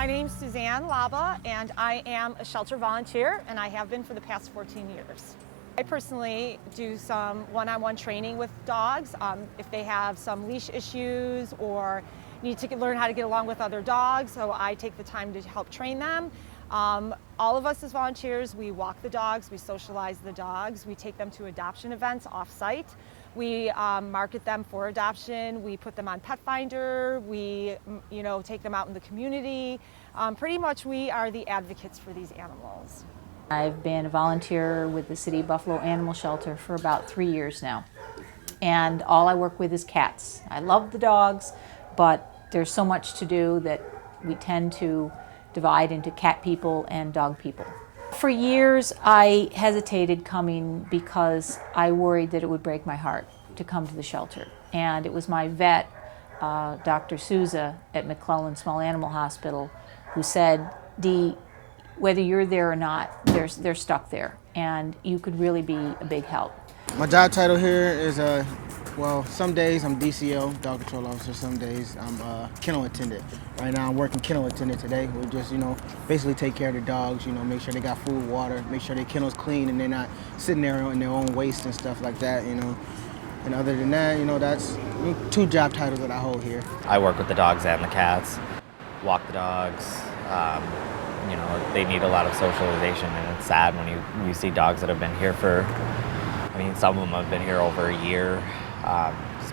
My name's Suzanne Laba, and I am a shelter volunteer, and I have been for the past 14 years. I personally do some one-on-one training with dogs if they have some leash issues or need to learn how to get along with other dogs, so I take the time to help train them. All of us as volunteers, we walk the dogs, we socialize the dogs, we take them to adoption events off-site. We market them for adoption. We put them on Pet Finder. We, take them out in the community. Pretty much, we are the advocates for these animals. I've been a volunteer with the City of Buffalo Animal Shelter for about 3 years now. And all I work with is cats. I love the dogs, but there's so much to do that we tend to divide into cat people and dog people. For years, I hesitated coming because I worried that it would break my heart to come to the shelter. And it was my vet, Dr. Souza at McClellan Small Animal Hospital, who said, Dee, whether you're there or not, they're stuck there, and you could really be a big help. My job title here is, some days I'm DCO, dog control officer. Some days I'm kennel attendant. Right now I'm working kennel attendant today. We just, basically take care of the dogs, make sure they got food, water, make sure their kennel's clean and they're not sitting there in their own waste and stuff like that, And other than that, that's 2 job titles that I hold here. I work with the dogs and the cats, walk the dogs. They need a lot of socialization, and it's sad when you see dogs that have been here some of them have been here over a year.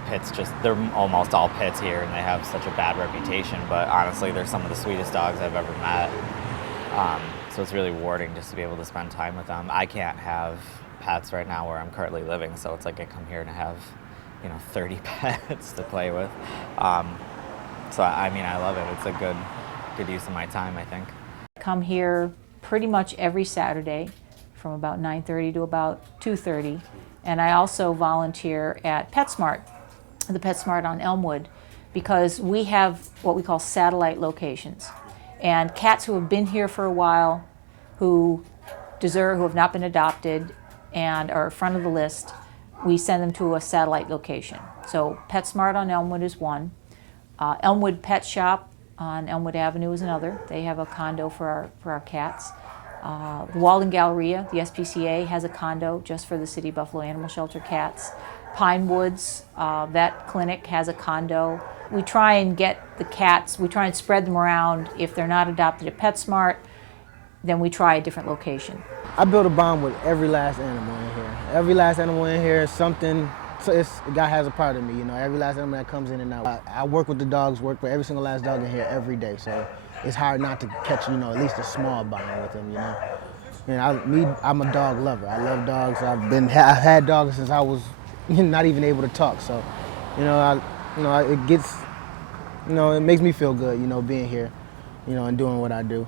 Pits, they're almost all pits here, and they have such a bad reputation, but honestly, they're some of the sweetest dogs I've ever met. So it's really rewarding just to be able to spend time with them. I can't have pets right now where I'm currently living, so it's like I come here to have, 30 pets to play with. I love it. It's a good use of my time, I think. I come here pretty much every Saturday from about 9:30 to about 2:30, and I also volunteer at PetSmart, the PetSmart on Elmwood, because we have what we call satellite locations. And cats who have been here for a while, who have not been adopted and are in front of the list, we send them to a satellite location. So PetSmart on Elmwood is one. Elmwood Pet Shop on Elmwood Avenue is another. They have a condo for our cats. The Walden Galleria, the SPCA, has a condo just for the City of Buffalo Animal Shelter cats. Pine Woods Vet Clinic has a condo. We try and get the cats, we try and spread them around. If they're not adopted at PetSmart, then we try a different location. I build a bond with every last animal in here. Every last animal in here is something, God has a part of me, every last animal that comes in and out. I work with the dogs, work with every single last dog in here every day, so it's hard not to catch, at least a small bond with them, I'm a dog lover. I love dogs. I've had dogs since I was not even able to talk, so, it makes me feel good, being here, and doing what I do.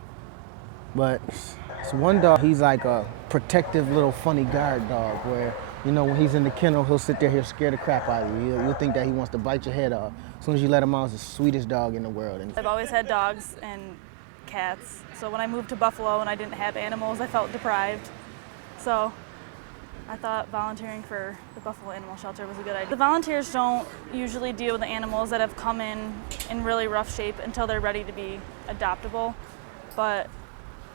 But it's one dog, he's like a protective little funny guard dog where, when he's in the kennel, he'll sit there, he'll scare the crap out of you. You'll think that he wants to bite your head off. As soon as you let him out, he's the sweetest dog in the world. I've always had dogs and cats, so when I moved to Buffalo and I didn't have animals, I felt deprived. So I thought volunteering for the Buffalo Animal Shelter was a good idea. The volunteers don't usually deal with the animals that have come in really rough shape until they're ready to be adoptable, but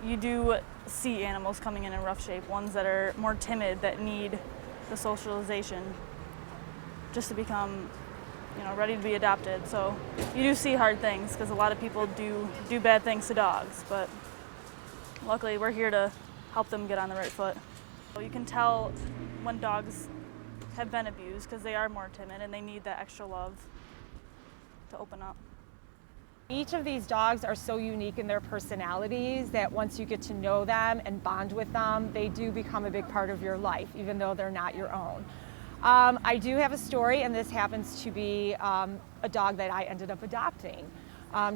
you do see animals coming in rough shape, ones that are more timid, that need the socialization just to become, ready to be adopted. So you do see hard things because a lot of people do bad things to dogs, but luckily we're here to help them get on the right foot. You can tell when dogs have been abused because they are more timid and they need that extra love to open up. Each of these dogs are so unique in their personalities that once you get to know them and bond with them, they do become a big part of your life, even though they're not your own. I do have a story, and this happens to be a dog that I ended up adopting.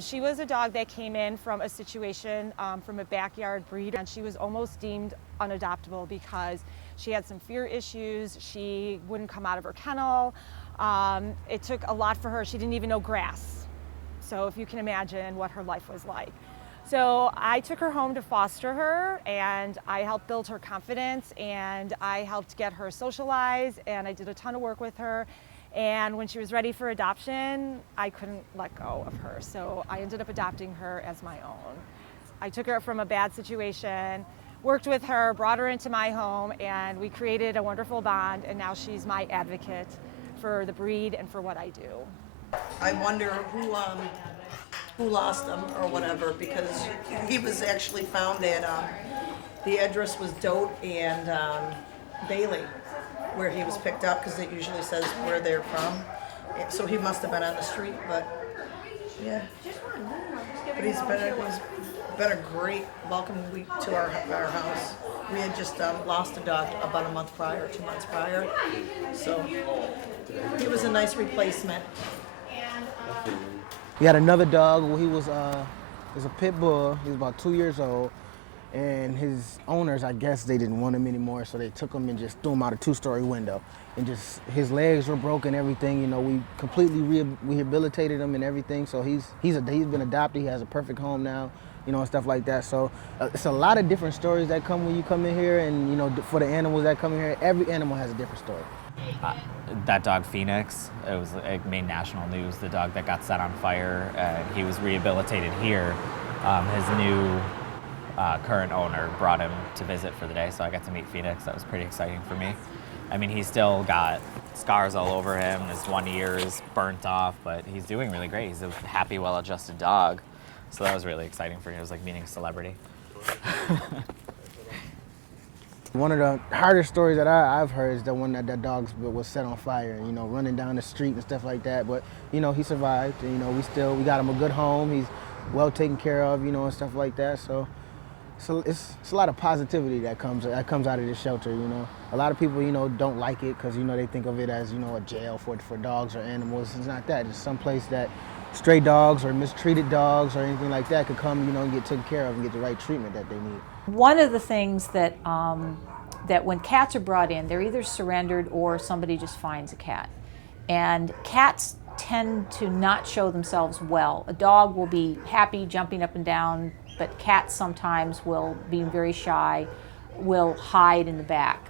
She was a dog that came in from a situation from a backyard breeder, and she was almost deemed unadoptable because she had some fear issues. She wouldn't come out of her kennel. It took a lot for her. She didn't even know grass. So if you can imagine what her life was like. So I took her home to foster her, and I helped build her confidence, and I helped get her socialized, and I did a ton of work with her. And when she was ready for adoption, I couldn't let go of her. So I ended up adopting her as my own. I took her from a bad situation, worked with her, brought her into my home, and we created a wonderful bond. And now she's my advocate for the breed and for what I do. I wonder who lost him or whatever, because he was actually found at, the address was Dote and Bailey, where he was picked up, because it usually says where they're from. So he must have been on the street, but yeah. But he's been a great welcome week to our house. We had just lost a dog about a month prior, 2 months prior. So he was a nice replacement. We had another dog. He was a pit bull. He was about 2 years old, and his owners, I guess, they didn't want him anymore, so they took him and just threw him out a 2-story window. And just his legs were broken, everything. You know, we completely rehabilitated him and everything. So he's been adopted. He has a perfect home now, you know, and stuff like that. So it's a lot of different stories that come when you come in here, and you know, for the animals that come in here, every animal has a different story. That dog Phoenix, it made national news. The dog that got set on fire, he was rehabilitated here. His new current owner brought him to visit for the day, so I got to meet Phoenix. That was pretty exciting for me. I mean, he's still got scars all over him. His one ear is burnt off, but he's doing really great. He's a happy, well-adjusted dog. So that was really exciting for me. It was like meeting a celebrity. One of the hardest stories that I've heard is the one that dog was set on fire, you know, running down the street and stuff like that. But, you know, he survived, and, you know, we got him a good home. He's well taken care of, you know, and stuff like that. So it's a lot of positivity that comes out of this shelter, you know. A lot of people, you know, don't like it because, you know, they think of it as, you know, a jail for dogs or animals. It's not that. It's some place that stray dogs or mistreated dogs or anything like that could come, you know, and get taken care of and get the right treatment that they need. One of the things that that when cats are brought in, they're either surrendered or somebody just finds a cat. And cats tend to not show themselves well. A dog will be happy jumping up and down, but cats sometimes will be very shy, will hide in the back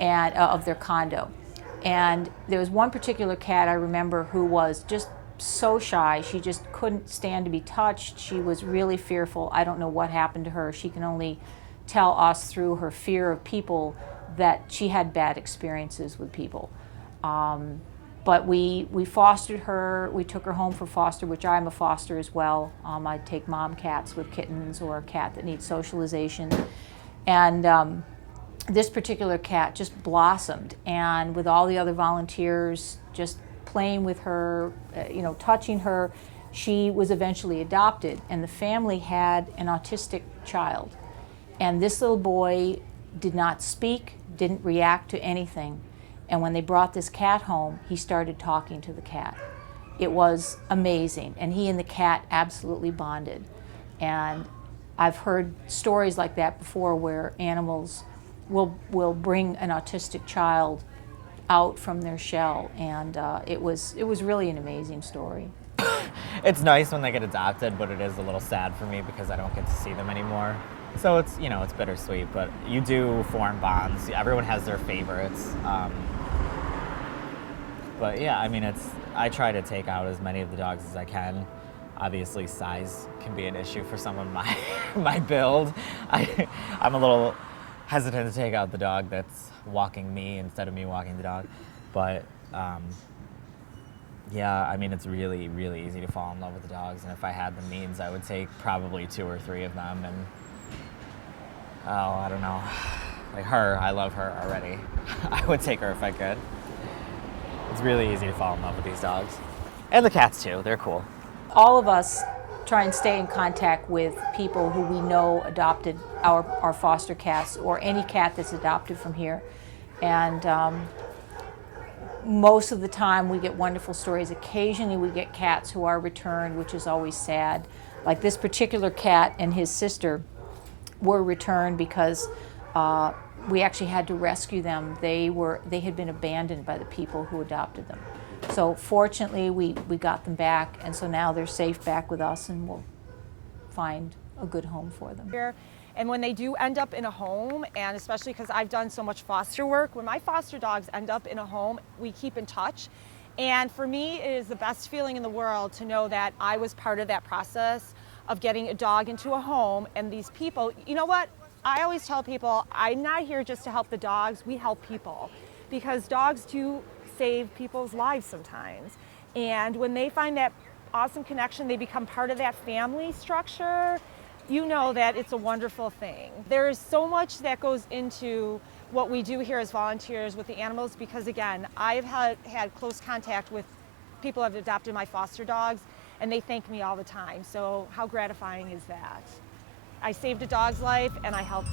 and of their condo. And there was one particular cat I remember who was just so shy. She just couldn't stand to be touched. She was really fearful. I don't know what happened to her. She can only tell us through her fear of people that she had bad experiences with people. But we fostered her. We took her home for foster, which I'm a foster as well. I take mom cats with kittens or a cat that needs socialization. And this particular cat just blossomed, and with all the other volunteers just playing with her, you know, touching her, she was eventually adopted, and the family had an autistic child. And this little boy did not speak, didn't react to anything. And when they brought this cat home, he started talking to the cat. It was amazing, and he and the cat absolutely bonded. And I've heard stories like that before where animals will bring an autistic child out from their shell, and it was really an amazing story. It's nice when they get adopted, but it is a little sad for me because I don't get to see them anymore. So it's, you know, it's bittersweet, but you do form bonds. Everyone has their favorites. But yeah, I mean, I try to take out as many of the dogs as I can. Obviously, size can be an issue for someone my build. I'm a little hesitant to take out the dog that's walking me instead of me walking the dog. But yeah, I mean, it's really, really easy to fall in love with the dogs. And if I had the means, I would take probably 2 or 3 of them. And oh, I don't know. Like her, I love her already. I would take her if I could. It's really easy to fall in love with these dogs. And the cats too, they're cool. All of us try and stay in contact with people who we know adopted our foster cats or any cat that's adopted from here. And most of the time we get wonderful stories. Occasionally we get cats who are returned, which is always sad. Like this particular cat and his sister were returned because we actually had to rescue them. They had been abandoned by the people who adopted them. So fortunately we got them back, and so now they're safe back with us, and we'll find a good home for them. And when they do end up in a home, and especially because I've done so much foster work, when my foster dogs end up in a home, we keep in touch. And for me, it is the best feeling in the world to know that I was part of that process of getting a dog into a home. And these people, you know what? I always tell people, I'm not here just to help the dogs, we help people. Because dogs do save people's lives sometimes. And when they find that awesome connection, they become part of that family structure, you know that it's a wonderful thing. There's so much that goes into what we do here as volunteers with the animals because, again, I've had close contact with people who have adopted my foster dogs, and they thank me all the time. So how gratifying is that? I saved a dog's life, and I helped